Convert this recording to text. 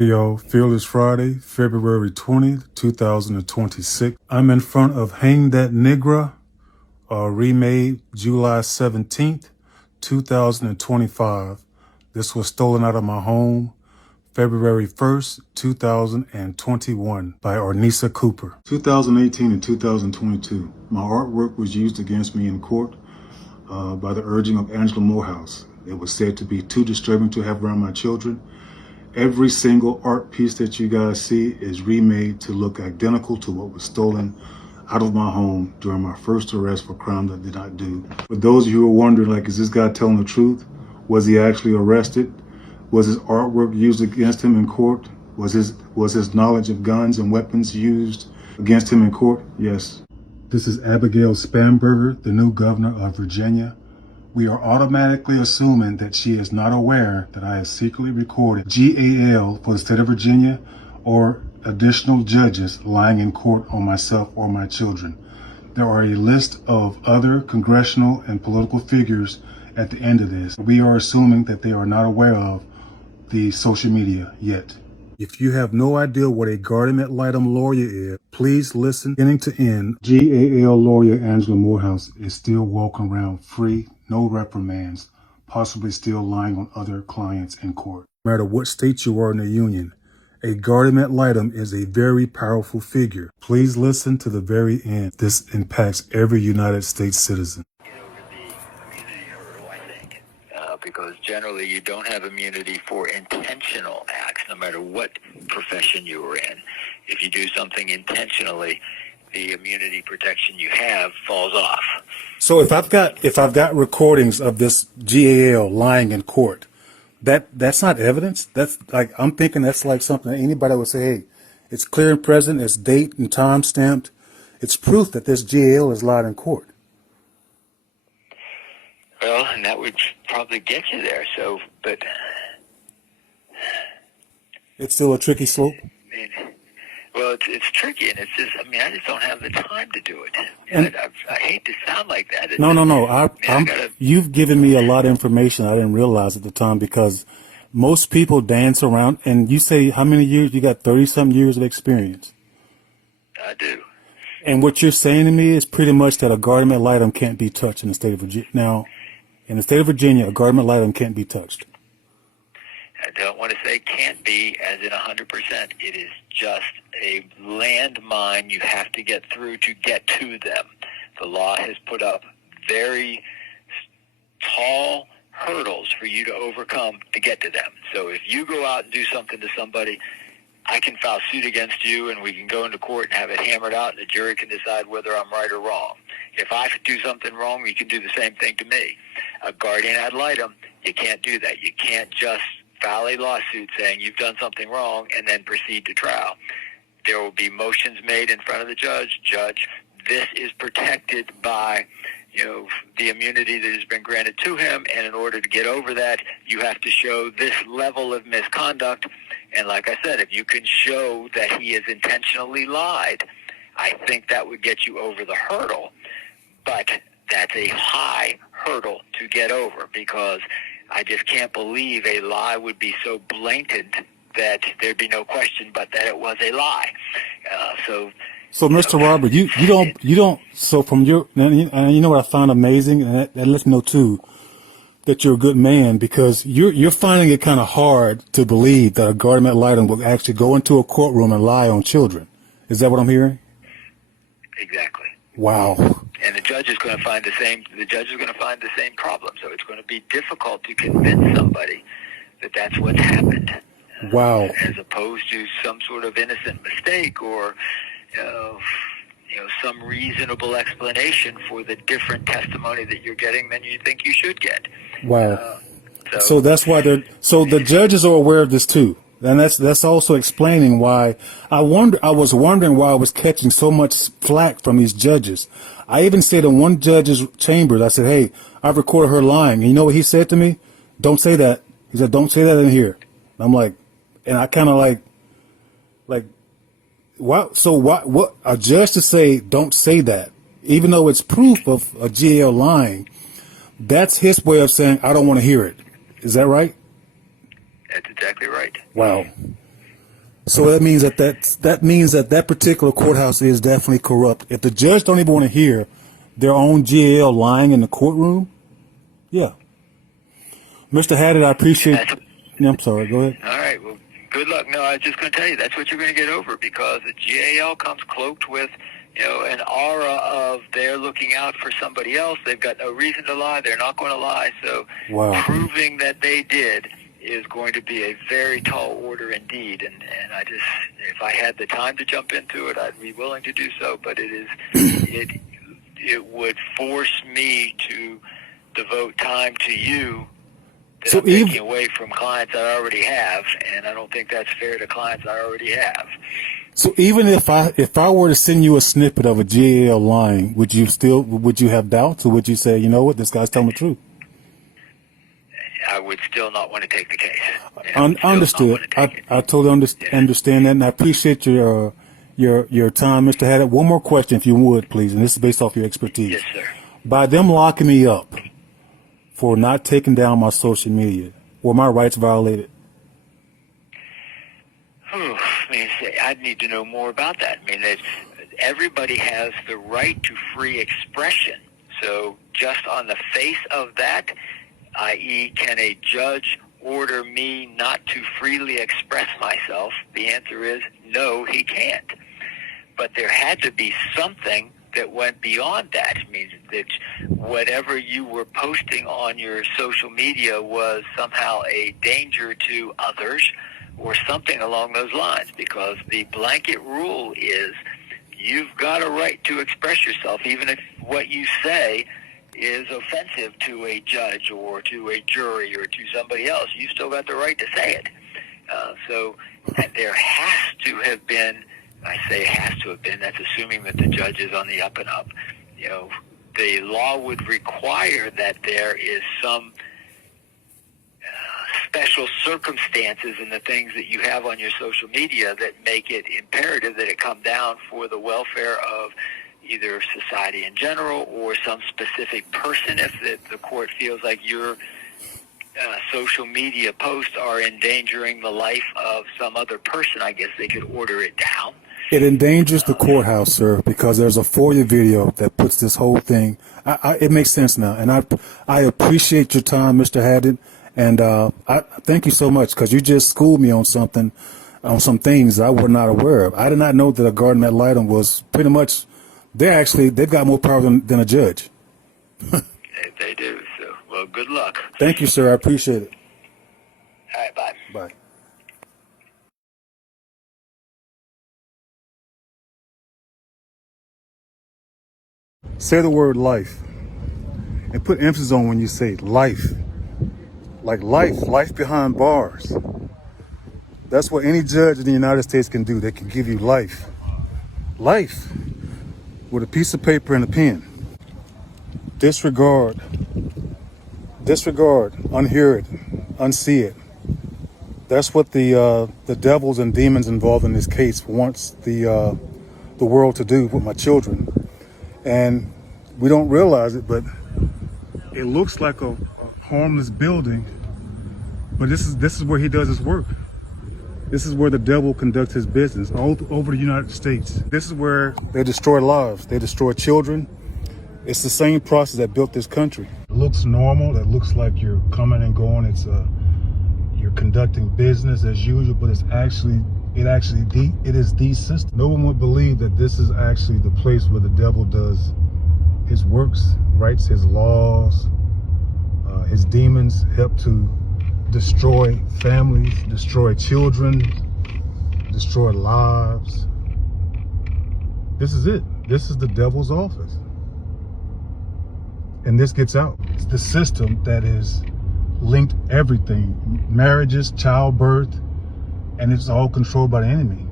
Yo, Fearless Friday, February 20th, 2026. I'm in front of Hang That Nigra, remade July 17th, 2025. This was stolen out of my home February 1st, 2021 by Ornisa Cooper. 2018 and 2022, my artwork was used against me in court by the urging of Angela Morehouse. It was said to be too disturbing to have around my children. Every single art piece that you guys see is remade to look identical to what was stolen out of my home during my first arrest for crime that I did not do. For those of you who are wondering, like, is this guy telling the truth? Was he actually arrested? Was his artwork used against him in court? Was his knowledge of guns and weapons used against him in court? Yes. This is Abigail Spanberger, the new governor of Virginia. We are automatically assuming that she is not aware that I have secretly recorded g.a.l. for the state of Virginia or additional judges lying in court on myself or my children. There are a list of other congressional and political figures at the end of this. We are assuming that they are not aware of the social media yet. If you have no idea what a guardian ad litem lawyer is, please listen beginning to end. g.a.l. lawyer Angela Morehouse is still walking around free, no reprimands, possibly still lying on other clients in court. No matter what state you are in the union, a guardian ad litem is a very powerful figure. Please listen to the very end. This impacts every United States citizen. Because generally you don't have immunity for intentional acts, no matter what profession you were in. If you do something intentionally, the immunity protection you have falls off. So if I've got recordings of this g.a.l. lying in court, that's not evidence. That's like, I'm thinking that's like something that anybody would say, hey, it's clear and present, it's date and time stamped. It's proof that this g.a.l. is lied in court. Well, and that would probably get you there. So, but it's still a tricky slope. I mean, well, it's tricky, and it's just, I mean, I just don't have the time to do it. And I hate to sound like that. It's No. You've given me a lot of information I didn't realize at the time, because most people dance around, and you say how many years? You got 30-something years of experience. I do. And what you're saying to me is pretty much that a guardian ad litem can't be touched in the state of Virginia. Now, in the state of Virginia, a guardian ad litem can't be touched. I don't want to say can't be as in 100%. It is just a landmine you have to get through to get to them. The law has put up very tall hurdles for you to overcome to get to them. So if you go out and do something to somebody, I can file suit against you, and we can go into court and have it hammered out, and the jury can decide whether I'm right or wrong. If I do something wrong, you can do the same thing to me. A guardian ad litem, you can't do that. You can't just file a lawsuit saying you've done something wrong and then proceed to trial. There will be motions made in front of the judge. Judge, this is protected by, the immunity that has been granted to him, and in order to get over that, you have to show this level of misconduct. And like I said, if you can show that he has intentionally lied, I think that would get you over the hurdle. But that's a high hurdle to get over, because I just can't believe a lie would be so blatant that there'd be no question but that it was a lie. So, Mr. Robert, you don't. So from your, and you know what I found amazing, and that lets me know too that you're a good man, because you're finding it kind of hard to believe that a guardian ad litem will actually go into a courtroom and lie on children. Is that what I'm hearing? Exactly. Wow. And the judge is going to find the same. The judge is going to find the same problem. So it's going to be difficult to convince somebody that that's what's happened. Wow. As opposed to some sort of innocent mistake or, some reasonable explanation for the different testimony that you're getting than you think you should get. Wow. So that's why the judges are aware of this too. And that's also explaining why I was wondering why I was catching so much flack from these judges. I even said in one judge's chambers, I said, hey, I've recorded her lying. And you know what he said to me? Don't say that. He said, don't say that in here. And I'm like, and I kind of like, what? So what a judge to say, don't say that, even though it's proof of a g.a.l. lying, that's his way of saying, I don't want to hear it. Is that right? That's exactly right. Wow. So that means that particular courthouse is definitely corrupt. If the judge don't even want to hear their own g.a.l. lying in the courtroom, yeah. Mr. Haddad, I appreciate. Yeah, I'm sorry. Go ahead. All right. Well, good luck. No, I was just going to tell you that's what you're going to get over, because the g.a.l. comes cloaked with, an aura of they're looking out for somebody else. They've got no reason to lie. They're not going to lie. So proving that they did is going to be a very tall order indeed. And I just, if I had the time to jump into it, I'd be willing to do so. But it would force me to devote time to you that I'm taking away from clients I already have, and I don't think that's fair to clients I already have. So even if I were to send you a snippet of a g.a.l. lying, would you have doubts, or would you say, you know what, this guy's telling the truth? I would still not want to take the case. Understood. I totally understand that, and I appreciate your time, Mr. Haddad. One more question, if you would, please, and this is based off your expertise. Yes, sir. By them locking me up for not taking down my social media, were my rights violated? I'd need to know more about that. Everybody has the right to free expression. So just on the face of that, i.e., can a judge order me not to freely express myself? The answer is no, he can't. But there had to be something that went beyond that. It means that whatever you were posting on your social media was somehow a danger to others, or something along those lines, because the blanket rule is you've got a right to express yourself, even if what you say is offensive to a judge or to a jury or to somebody else. You've still got the right to say it. So there has to have been, I say has to have been, that's assuming that the judge is on the up and up. The law would require that there is some special circumstances in the things that you have on your social media that make it imperative that it come down for the welfare of either society in general or some specific person. If the court feels like your social media posts are endangering the life of some other person, I guess they could order it down. It endangers the courthouse, sir, because there's a FOIA video that puts this whole thing. It makes sense now, and I appreciate your time, Mr. Haddad. And I thank you so much, because you just schooled me on some things I was not aware of. I did not know that a guardian ad litem was pretty much, they've got more power than a judge. They do. So, well, good luck. Thank you, sir. I appreciate it. All right, bye. Bye. Say the word life, and put emphasis on when you say life. Like life behind bars. That's what any judge in the United States can do. They can give you life. Life. With a piece of paper and a pen. Disregard, unhear it, unsee it. That's what the devils and demons involved in this case wants the world to do with my children. And we don't realize it, but it looks like a harmless building, but this is where he does his work. This is where the devil conducts his business all over the United States. This is where they destroy lives, they destroy children. It's the same process that built this country. It looks normal, it looks like you're coming and going, you're conducting business as usual, but it is the system. No one would believe that this is actually the place where the devil does his works, writes his laws. His demons help to destroy families, destroy children, destroy lives. This is it. This is the devil's office. And this gets out. It's the system that is linked everything. Marriages, childbirth, and it's all controlled by the enemy.